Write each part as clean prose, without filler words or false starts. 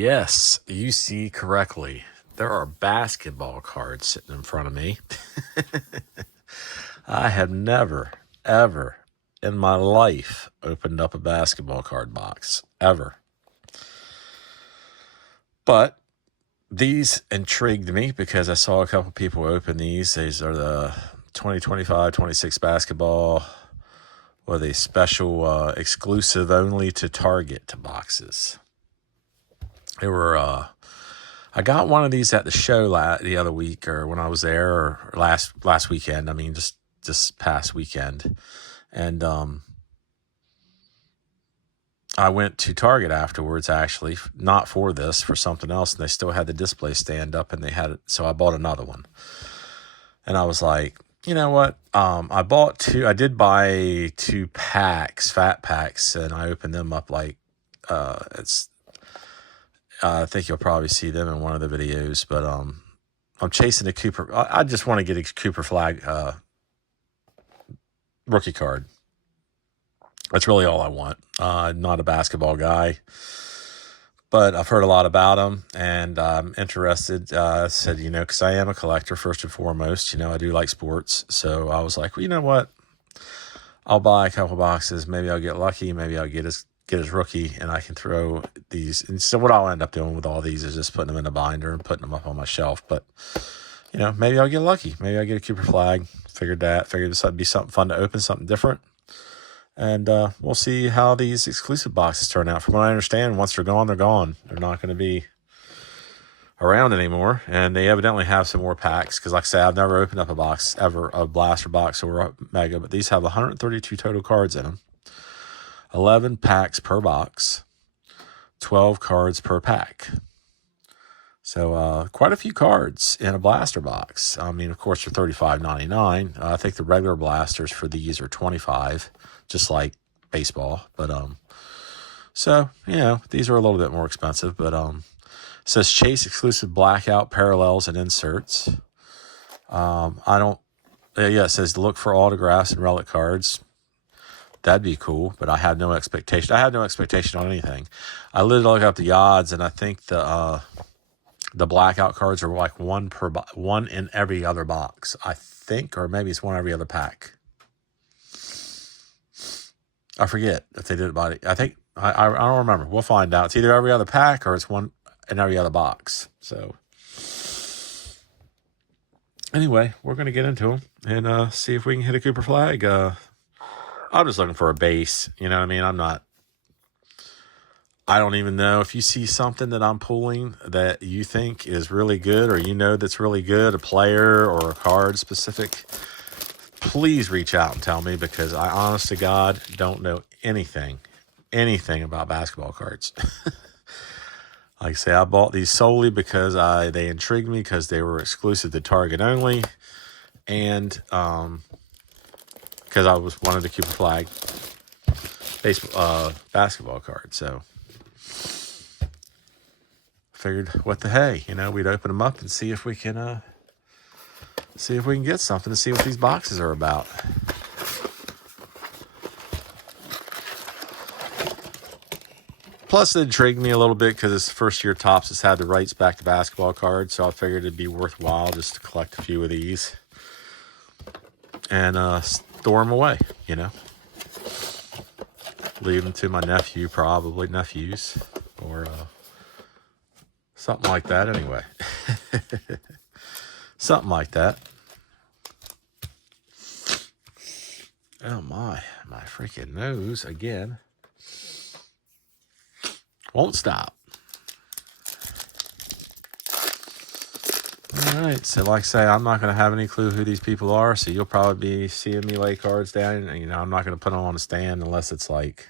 Yes, you see correctly. There are basketball cards sitting in front of me. I have never, ever in my life opened up a basketball card box, ever. But these intrigued me because I saw a couple people open these. These are the 2025-26 basketball with a special exclusive only to Target boxes. They were I got one of these at the show the other week, or when I was there, or last weekend. I mean, just this past weekend, and I went to Target afterwards. Actually, not for this, for something else, and they still had the display stand up, and they had it. So I bought another one, and I was like, you know what? I bought two. I did buy 2 packs, fat packs, and I opened them up like it's. I think you'll probably see them in one of the videos, but I'm chasing a Cooper. I just want to get a Cooper Flagg rookie card. That's really all I want. Not a basketball guy, but I've heard a lot about him, and I'm interested. I said, because I am a collector first and foremost. I do like sports, so I was like, well, you know what? I'll buy a couple boxes. Maybe I'll get lucky. Maybe I'll get his rookie, and I can throw these. And so what I'll end up doing with all these is just putting them in a binder and putting them up on my shelf. But, maybe I'll get lucky. Maybe I'll get a Cooper Flagg. Figured this would be something fun to open, something different. And we'll see how these exclusive boxes turn out. From what I understand, once they're gone, they're gone. They're not going to be around anymore. And they evidently have some more packs. Because like I say, I've never opened up a box ever, a blaster box or a mega. But these have 132 total cards in them. 11 packs per box, 12 cards per pack. So quite a few cards in a blaster box. I mean, of course, they're $35.99. I think the regular blasters for these are $25, just like baseball. But so these are a little bit more expensive. But it says Chase exclusive blackout parallels and inserts. It says look for autographs and relic cards. That'd be cool, but I have no expectation. I have no expectation on anything. I literally look up the odds, and I think the blackout cards are like one in every other box, I think, or maybe it's one every other pack. I forget if they did it by. I think I don't remember. We'll find out. It's either every other pack or it's one in every other box. So anyway, we're gonna get into them and see if we can hit a Cooper Flagg. I'm just looking for a base. You know what I mean? I don't even know if you see something that I'm pulling that you think is really good, or that's really good, a player or a card specific, please reach out and tell me, because I honest to God don't know anything about basketball cards. Like I say, I bought these solely because they intrigued me because they were exclusive to Target only, and because I wanted to keep a Flagg basketball card. So figured, what the hey, we'd open them up and see if we can get something, to see what these boxes are about. Plus, it intrigued me a little bit because it's first year Topps has had the rights back to basketball cards, so I figured it'd be worthwhile just to collect a few of these and store them away, leave them to my nephews, or something like that. Anyway, something like that. Oh my freaking nose again won't stop. All right, so like I say, I'm not going to have any clue who these people are, so you'll probably be seeing me lay cards down, and I'm not going to put them on a stand unless it's like,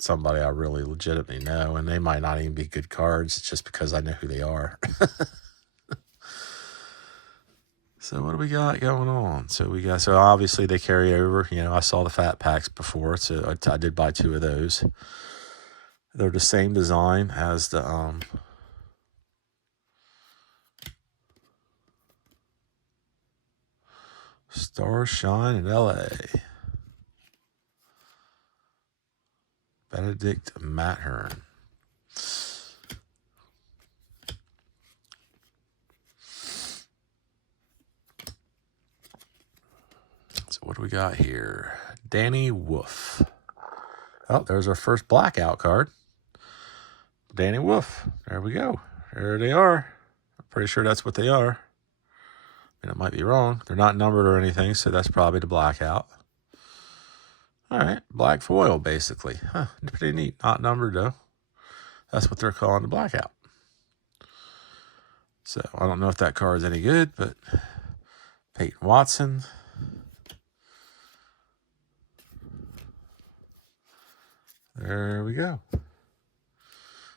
somebody I really legitimately know, and they might not even be good cards. It's just because I know who they are. So what do we got going on? So obviously they carry over. I saw the fat packs before, so I did buy 2 of those. They're the same design as the Stars Shine in LA. Benedict Mathern. do we got here? Danny Wolf. Oh, there's our first blackout card. Danny Wolf. There we go. There they are. I'm pretty sure that's what they are. And it might be wrong. They're not numbered or anything, so that's probably the blackout. All right, black foil, basically. Huh, pretty neat. Not numbered, though. That's what they're calling the blackout. So, I don't know if that card is any good, but Peyton Watson. There we go.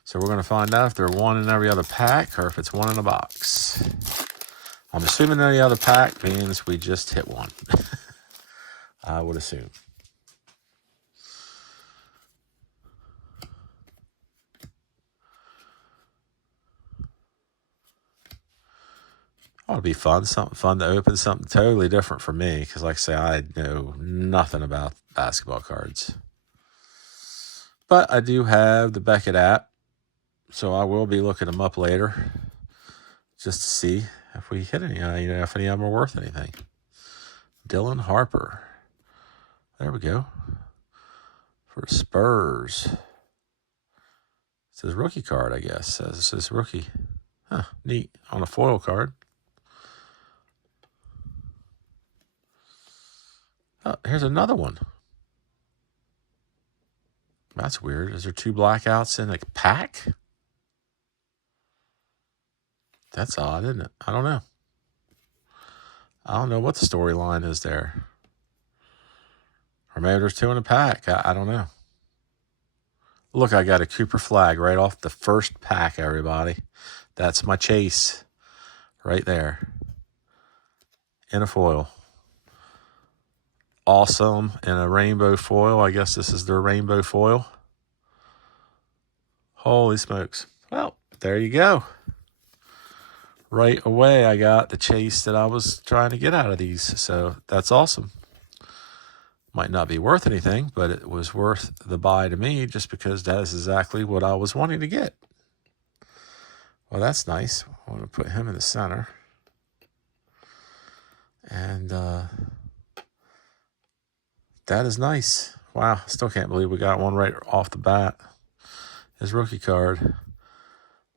So, we're going to find out if they're one in every other pack or if it's one in a box. I'm assuming any other pack means we just hit one. I would assume. Oh, it'd be fun. Something fun to open. Something totally different for me. Because like I say, I know nothing about basketball cards. But I do have the Beckett app. So I will be looking them up later. Just to see if we hit any, if any of them are worth anything. Dylan Harper. There we go. For Spurs. It says rookie card, I guess. It says rookie. Huh, neat. On a foil card. Oh, here's another one. That's weird. Is there two blackouts in a pack? That's odd, isn't it? I don't know. I don't know what the storyline is there. Or maybe there's two in a pack. I don't know. Look, I got a Cooper Flagg right off the first pack, everybody. That's my chase right there. In a foil. Awesome. In a rainbow foil. I guess this is their rainbow foil. Holy smokes. Well, there you go. Right away, I got the chase that I was trying to get out of these. So that's awesome. Might not be worth anything, but it was worth the buy to me just because that is exactly what I was wanting to get. Well, that's nice. I want to put him in the center. And that is nice. Wow, still can't believe we got one right off the bat. His rookie card.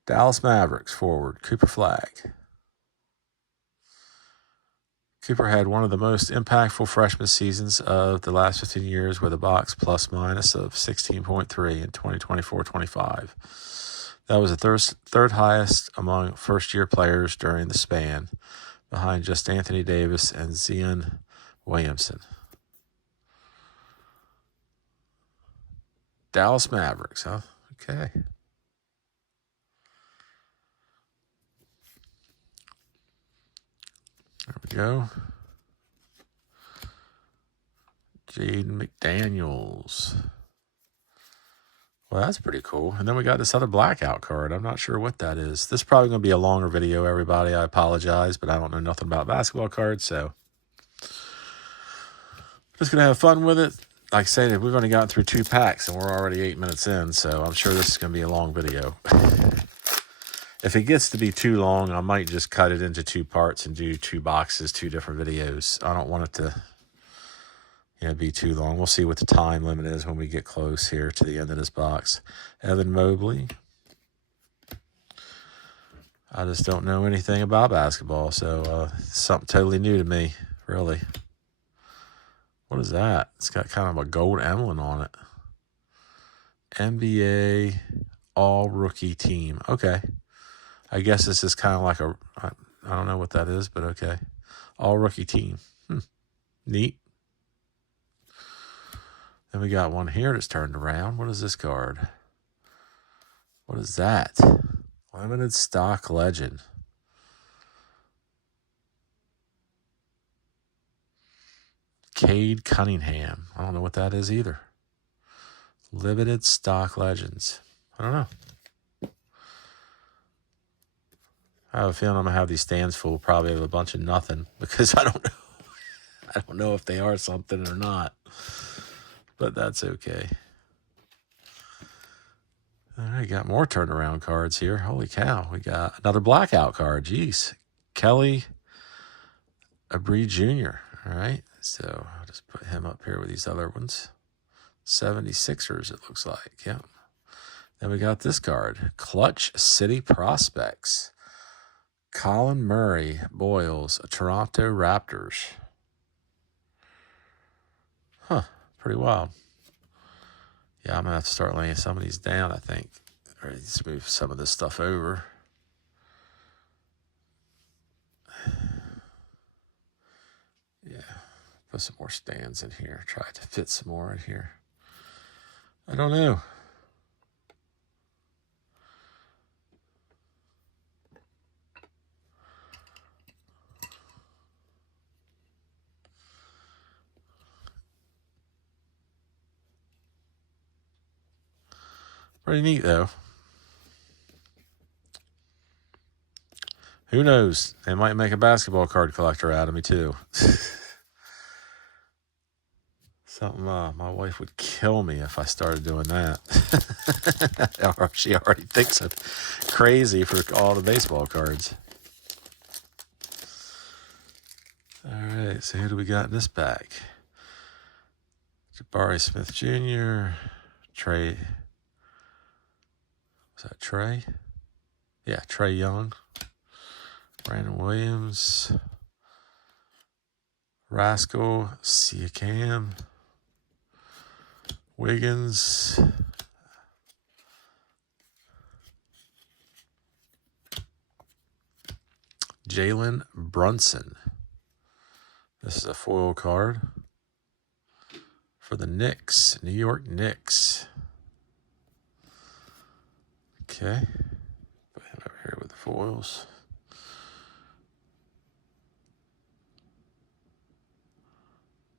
Dallas Mavericks forward, Cooper Flagg. Cooper had one of the most impactful freshman seasons of the last 15 years with a box plus minus of 16.3 in 2024-25. That was the third highest among first-year players during the span, behind just Anthony Davis and Zion Williamson. Dallas Mavericks, huh? Okay. There we go. Jaden McDaniels. Well, that's pretty cool. And then we got this other blackout card. I'm not sure what that is. This is probably going to be a longer video, everybody. I apologize, but I don't know nothing about basketball cards, so just going to have fun with it. Like I said, we've only gotten through 2 packs, and we're already 8 minutes in, so I'm sure this is going to be a long video. If it gets to be too long, I might just cut it into 2 parts and do 2 boxes, 2 different videos. I don't want it to be too long. We'll see what the time limit is when we get close here to the end of this box. Evan Mobley. I just don't know anything about basketball, so something totally new to me, really. What is that? It's got kind of a gold emblem on it. NBA All-Rookie Team. Okay. I guess this is kind of like I don't know what that is, but okay. All-Rookie Team. Neat. Then we got one here that's turned around. What is this card? What is that? Limited Stock Legend. Cade Cunningham. I don't know what that is either. Limited Stock Legends. I don't know. I have a feeling I'm going to have these stands full probably of a bunch of nothing because I don't know. I don't know if they are something or not. But that's okay. All right, got more turnaround cards here. Holy cow. We got another blackout card. Jeez. Kelly Oubre Jr. All right. So I'll just put him up here with these other ones. 76ers, it looks like. Yeah. Then we got this card. Clutch City Prospects. Colin Murray, Boyles, Toronto Raptors. Huh. Pretty wild. Yeah, I'm going to have to start laying some of these down, I think. Or just move some of this stuff over. Yeah. Put some more stands in here. Try to fit some more in here. I don't know. Pretty neat, though. Who knows? They might make a basketball card collector out of me, too. Something my wife would kill me if I started doing that. Or she already thinks I'm crazy for all the baseball cards. All right, so who do we got in this pack? Jabari Smith Jr., Trey. Was that Trey? Yeah, Trey Young. Brandon Williams. Rascal. Siakam. Wiggins. Jalen Brunson. This is a foil card for the Knicks, New York Knicks. Okay. Put him over here with the foils.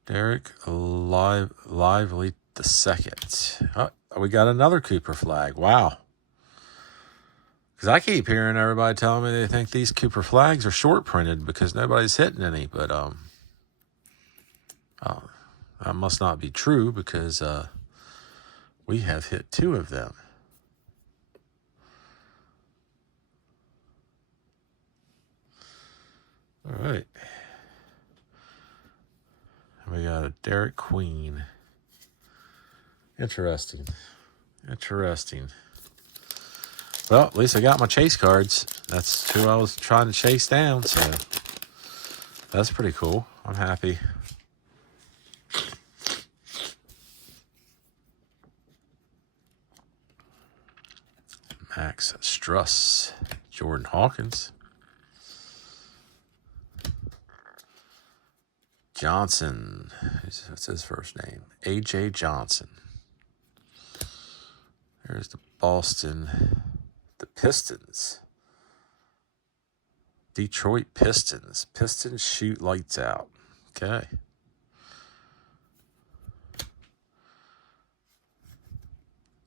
Derek Lively II. Oh, we got another Cooper Flagg. Wow. Because I keep hearing everybody telling me they think these Cooper Flaggs are short printed because nobody's hitting any. But that must not be true because we have hit 2 of them. All right. We got a Derek Queen. Interesting. Well, at least I got my chase cards. That's who I was trying to chase down, so that's pretty cool. I'm happy. Max Struss. Jordan Hawkins. Johnson. What's his first name? A.J. Johnson. There's the Boston. The Pistons. Detroit Pistons. Pistons shoot lights out. Okay.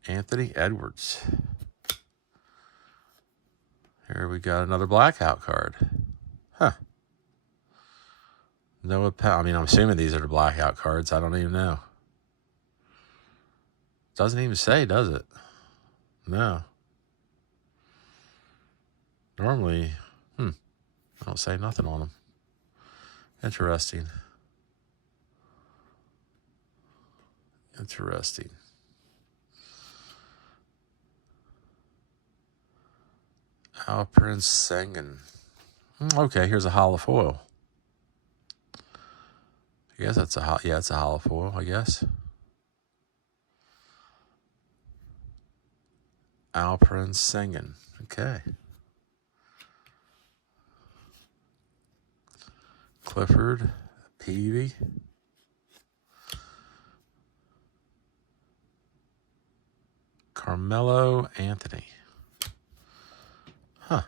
Anthony Edwards. Here we got another blackout card. Huh. Noah Powell. I mean, I'm assuming these are the blackout cards. I don't even know. Doesn't even say, does it? No. Normally, I don't say nothing on them. Interesting. Alperen Sengun. Okay, here's a hollow foil. I guess that's it's a hollow foil, I guess. Alperen Sengun. Okay. Clifford Peavy. Carmelo Anthony. Huh.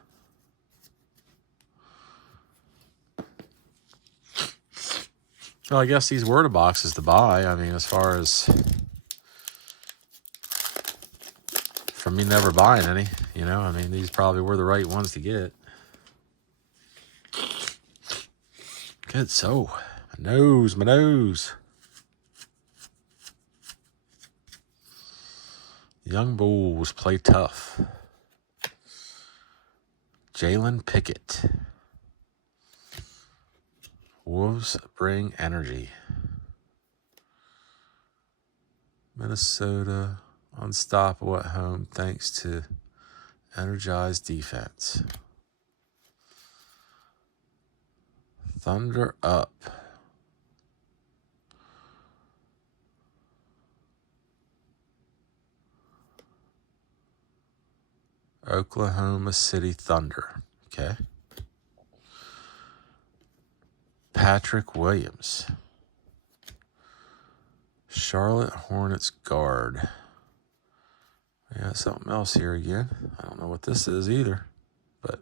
Well, I guess these were the boxes to buy. I mean, as far as from me never buying any, I mean, these probably were the right ones to get. Good, so, my nose. Young Bulls play tough. Jalen Pickett. Wolves bring energy. Minnesota unstoppable at home thanks to energized defense. Thunder up. Oklahoma City Thunder. Okay. Patrick Williams. Charlotte Hornets guard. We got something else here again. I don't know what this is either, but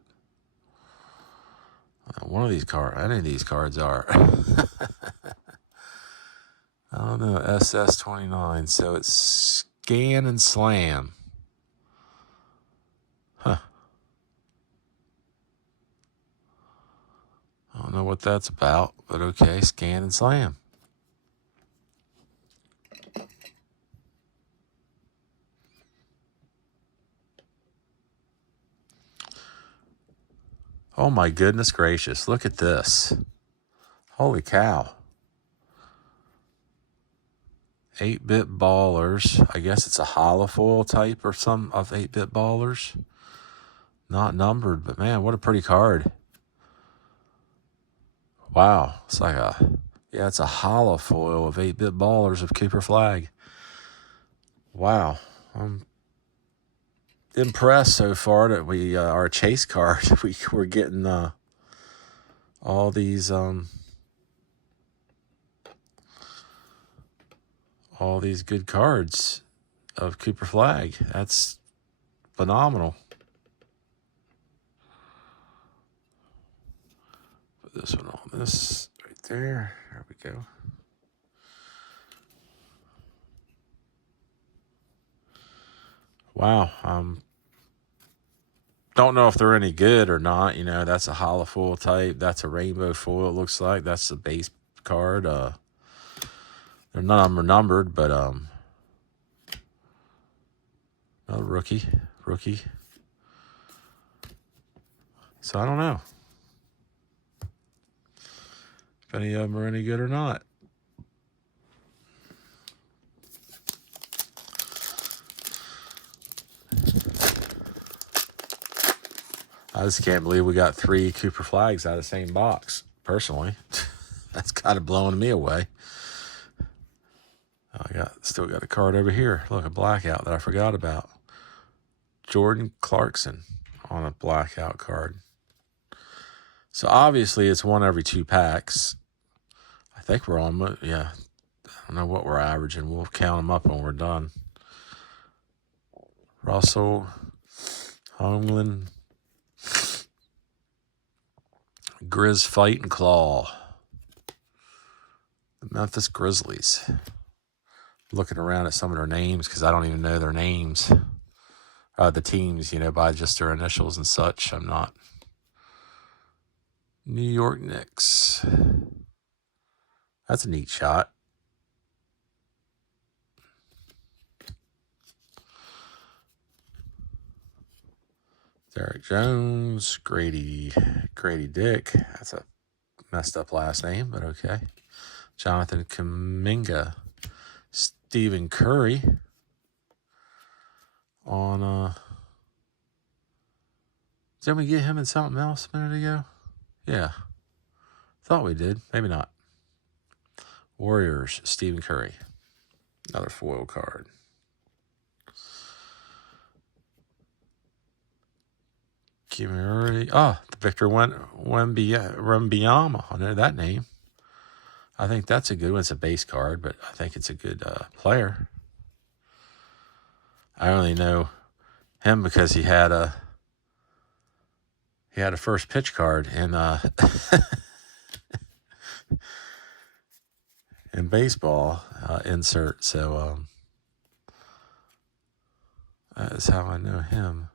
one of these cards, any of these cards are. I don't know, SS29. So it's scan and slam. Huh. I don't know what that's about, but okay, scan and slam. Oh my goodness gracious, look at this. Holy cow. 8-bit ballers. I guess it's a holofoil type or some of 8-bit ballers. Not numbered, but man, what a pretty card. Wow. It's like it's a holofoil of 8-bit ballers of Cooper Flagg. Wow. I'm impressed so far that we, our chase card, we're getting all these good cards of Cooper Flagg. That's phenomenal. Put this one on this right there. There we go. Wow. Don't know if they're any good or not. You know, that's a holofoil type. That's a rainbow foil, it looks like. That's the base card. They're none of them are numbered, but another rookie. So I don't know if any of them are any good or not. I just can't believe we got 3 Cooper Flaggs out of the same box, personally. That's kind of blowing me away. Still got a card over here. Look, a blackout that I forgot about. Jordan Clarkson on a blackout card. So obviously it's 1 every 2 packs. I think we're on, yeah. I don't know what we're averaging. We'll count them up when we're done. Russell, Homeland, Grizz Fight and Claw. The Memphis Grizzlies. Looking around at some of their names because I don't even know their names. The teams, by just their initials and such. I'm not. New York Knicks. That's a neat shot. Derek Jones, Grady Dick. That's a messed up last name, but okay. Jonathan Kuminga. Stephen Curry on didn't we get him in something else a minute ago? Yeah. Thought we did. Maybe not. Warriors, Stephen Curry. Another foil card. Community. Oh, the Victor Wembanyama. I know that name. I think that's a good one. It's a base card, but I think it's a good player. I only know him because he had a first pitch card in in baseball insert. So that is how I know him.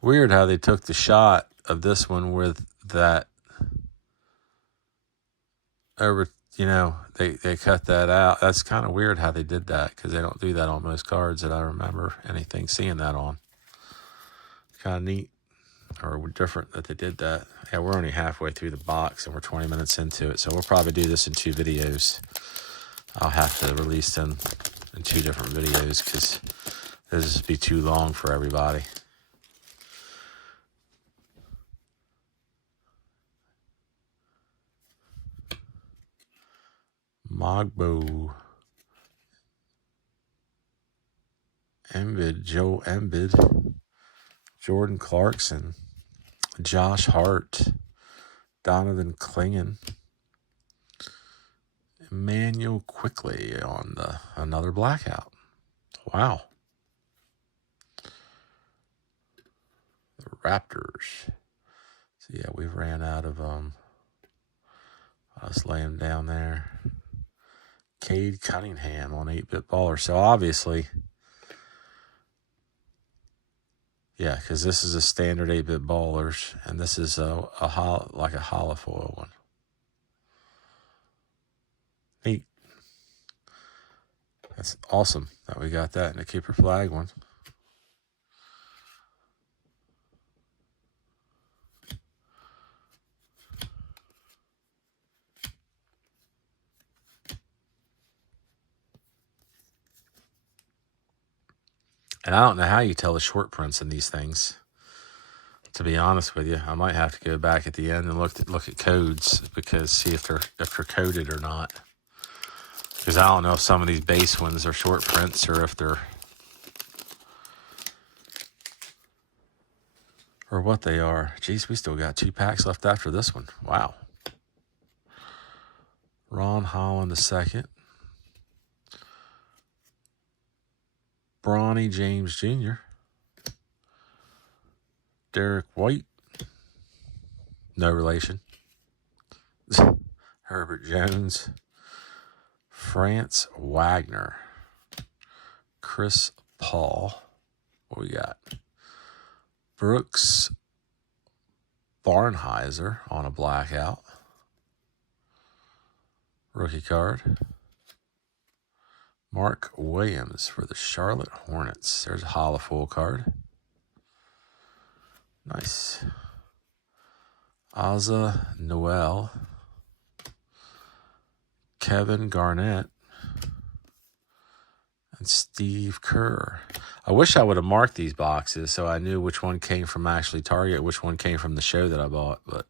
Weird how they took the shot of this one with that over, they cut that out. That's kind of weird how they did that because they don't do that on most cards that I remember seeing that on. Kind of neat. or different that they did that. Yeah, we're only halfway through the box and we're 20 minutes into it, so we'll probably do this in 2 videos. I'll have to release them in 2 different videos because this would be too long for everybody. Mogbo. Joe Embiid. Jordan Clarkson. Josh Hart. Donovan Clingan. Emmanuel Quickly on another blackout. Wow. The Raptors. So yeah, we've ran out of I'll just lay him down there. Cade Cunningham on 8-Bit Baller. So obviously, yeah, because this is a standard 8-Bit Ballers, and this is like a holofoil one. Neat. That's awesome that we got that in the Keeper Flagg one. And I don't know how you tell the short prints in these things. To be honest with you, I might have to go back at the end and look at codes because see if they're coded or not. Because I don't know if some of these base ones are short prints or if they're or what they are. Jeez, we still got 2 packs left after this one. Wow. Ron Holland II. Bronny James Jr. Derek White. No relation. Herbert Jones. France Wagner. Chris Paul. What we got? Brooks Barnheiser on a blackout. Rookie card. Mark Williams for the Charlotte Hornets. There's a holofoil card. Nice. Aza Noel. Kevin Garnett. And Steve Kerr. I wish I would have marked these boxes so I knew which one came from actually Target, which one came from the show that I bought. But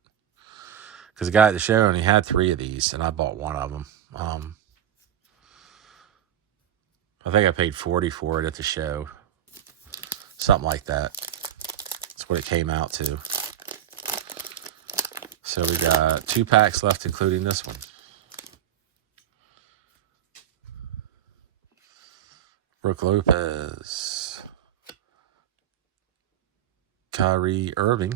because the guy at the show only had 3 of these, and I bought one of them. I think I paid $40 for it at the show. Something like that. That's what it came out to. So we got 2 packs left, including this one. Brooke Lopez. Kyrie Irving.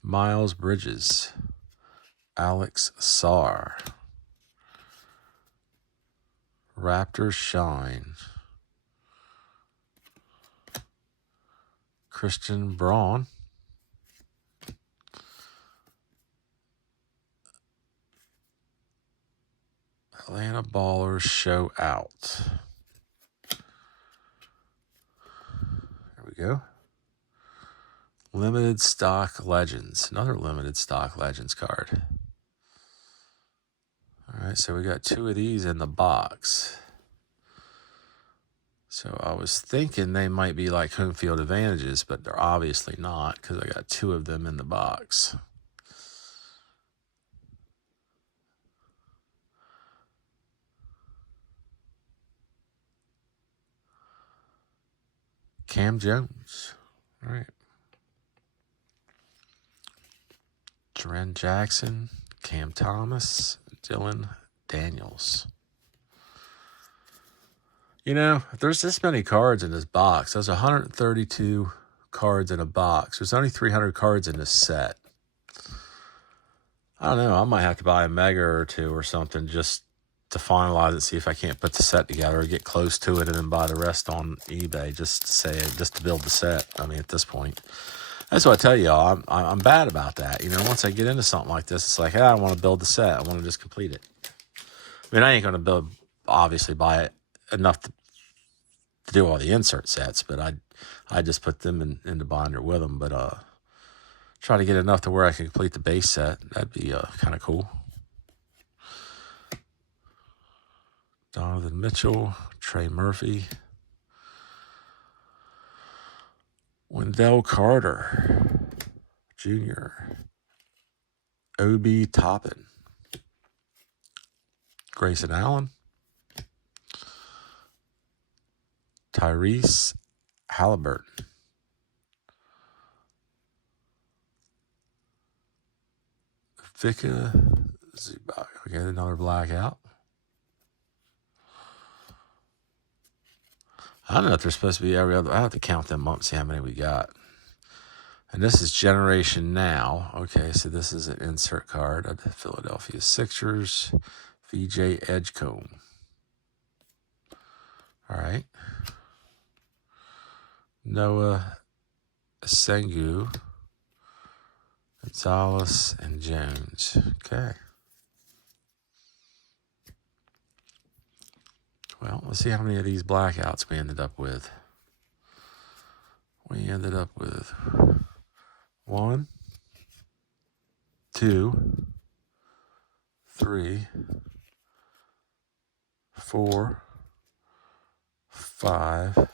Miles Bridges. Alex Sarr. Raptors Shine. Christian Braun. Atlanta Ballers Show Out. There we go. Limited Stock Legends. Another Limited Stock Legends card. All right, so we got 2 of these in the box. So I was thinking they might be like home field advantages, but they're obviously not because I got 2 of them in the box. Cam Jones. All right. Jaren Jackson, Cam Thomas, Dylan Daniels. You know, if there's this many cards in this box, there's 132 cards in a box. There's only 300 cards in this set. I don't know. I might have to buy a mega or 2 or something just to finalize it, see if I can't put the set together or get close to it and then buy the rest on eBay just to build the set. I mean, at this point. That's what I tell y'all. I'm bad about that. You know, once I get into something like this, it's like, hey, I want to build the set. I want to just complete it. I mean, I ain't going to obviously buy it enough to do all the insert sets, but I just put them in the binder with them. But try to get enough to where I can complete the base set. That'd be kind of cool. Donovan Mitchell, Trey Murphy, Wendell Carter Jr., Obi Toppin, Grayson Allen, Tyrese Halliburton, Vika Zubac. Okay, another blackout. I don't know if they're supposed to be every other. I have to count them up and see how many we got. And this is Generation Now. Okay, so this is an insert card of the Philadelphia Sixers, VJ Edgecombe. All right. Noah Sengu, Gonzalez, and Jones. Okay. Well, let's see how many of these blackouts we ended up with. We ended up with 1, 2, 3, 4, 5,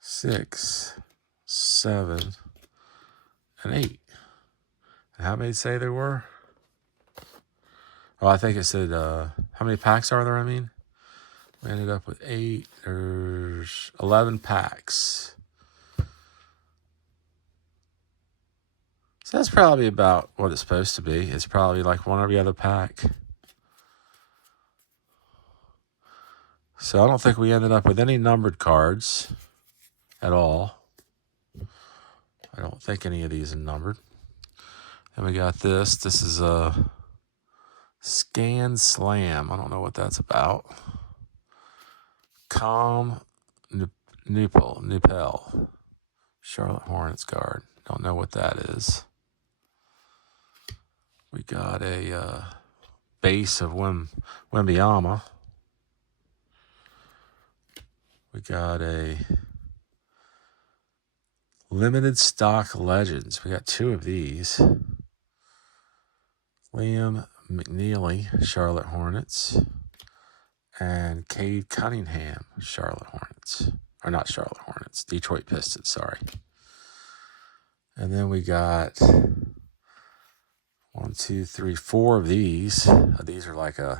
6, 7, and 8. And how many say there were? Oh, I think it said, how many packs are there, I mean? We ended up with 8. There's 11 packs. So that's probably about what it's supposed to be. It's probably like one every other pack. So I don't think we ended up with any numbered cards at all. I don't think any of these are numbered. And we got this. This is a Scan Slam. I don't know what that's about. Calm Nupel. Charlotte Hornets card. Don't know what that is. We got a base of Wembanyama. We got a limited stock Legends. We got 2 of these. Liam McNeely, Charlotte Hornets. And Cade Cunningham, Charlotte Hornets. Or not Charlotte Hornets, Detroit Pistons, sorry. And then we got 1, 2, 3, 4 of these. These are like I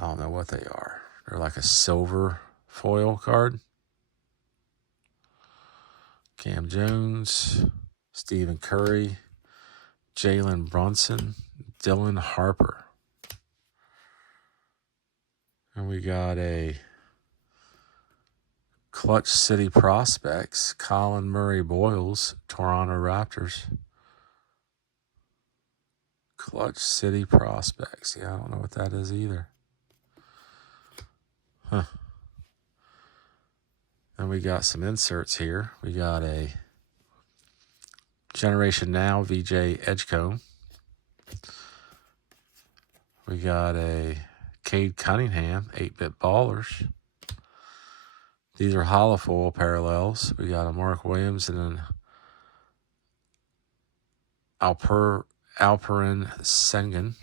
don't know what they are. They're like a silver foil card. Cam Jones, Stephen Curry, Jalen Brunson, Dylan Harper. And we got a Clutch City Prospects, Colin Murray Boyles, Toronto Raptors. Clutch City Prospects. Yeah, I don't know what that is either. Huh. And we got some inserts here. We got a Generation Now VJ Edgecombe. We got a Cade Cunningham, 8-Bit Ballers. These are holofoil parallels. We got a Mark Williams and an Alperen Sengun.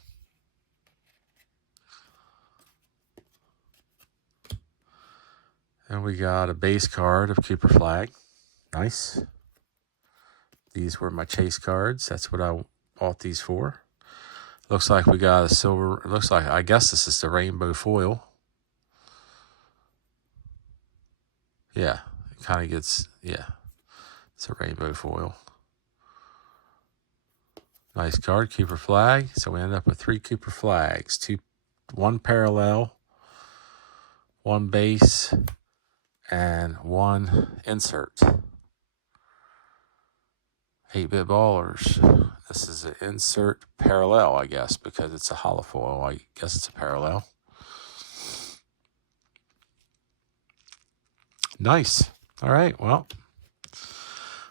And we got a base card of Cooper Flagg. Nice. These were my chase cards. That's what I bought these for. Looks like we got a silver. It looks like, I guess this is the rainbow foil. Yeah, it kind of gets, yeah, it's a rainbow foil. Nice card, Cooper Flagg. So we end up with 3 Cooper Flaggs. 1 parallel, 1 base, and 1 insert. 8-Bit Ballers. This is an insert parallel, I guess, because it's a holofoil. I guess it's a parallel. Nice. All right, well,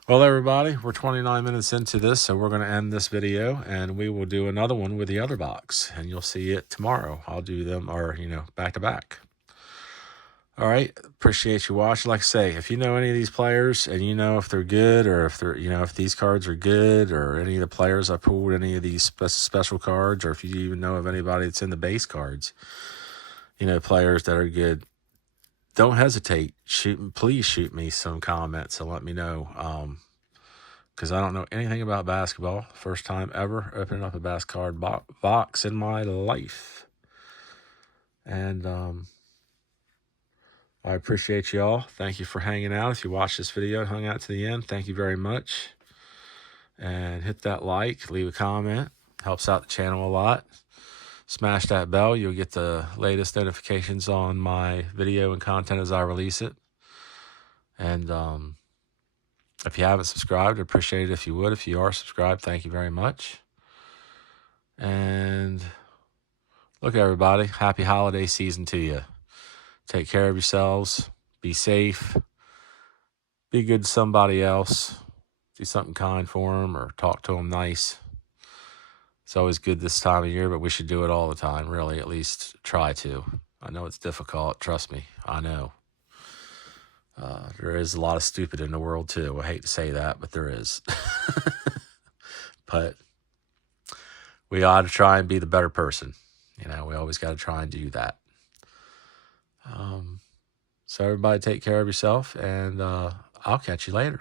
everybody, we're 29 minutes into this, so we're going to end this video, and we will do another one with the other box, and you'll see it tomorrow. I'll do them, or, back to back. All right. Appreciate you watching. Like I say, if you know any of these players and you know if they're good or if they're, if these cards are good or any of the players I pulled, any of these special cards, or if you even know of anybody that's in the base cards, players that are good, don't hesitate. Please shoot me some comments and let me know. Because I don't know anything about basketball. First time ever opening up a bass card box in my life. And I appreciate you all. Thank you for hanging out. If you watched this video and hung out to the end, thank you very much. And hit that like, leave a comment. Helps out the channel a lot. Smash that bell. You'll get the latest notifications on my video and content as I release it. And if you haven't subscribed, I'd appreciate it if you would. If you are subscribed, thank you very much. And look, everybody, happy holiday season to you. Take care of yourselves. Be safe. Be good to somebody else. Do something kind for them or talk to them nice. It's always good this time of year, but we should do it all the time, really, at least try to. I know it's difficult. Trust me. I know. There is a lot of stupid in the world, too. I hate to say that, but there is. But we ought to try and be the better person. We always got to try and do that. So everybody take care of yourself, and I'll catch you later.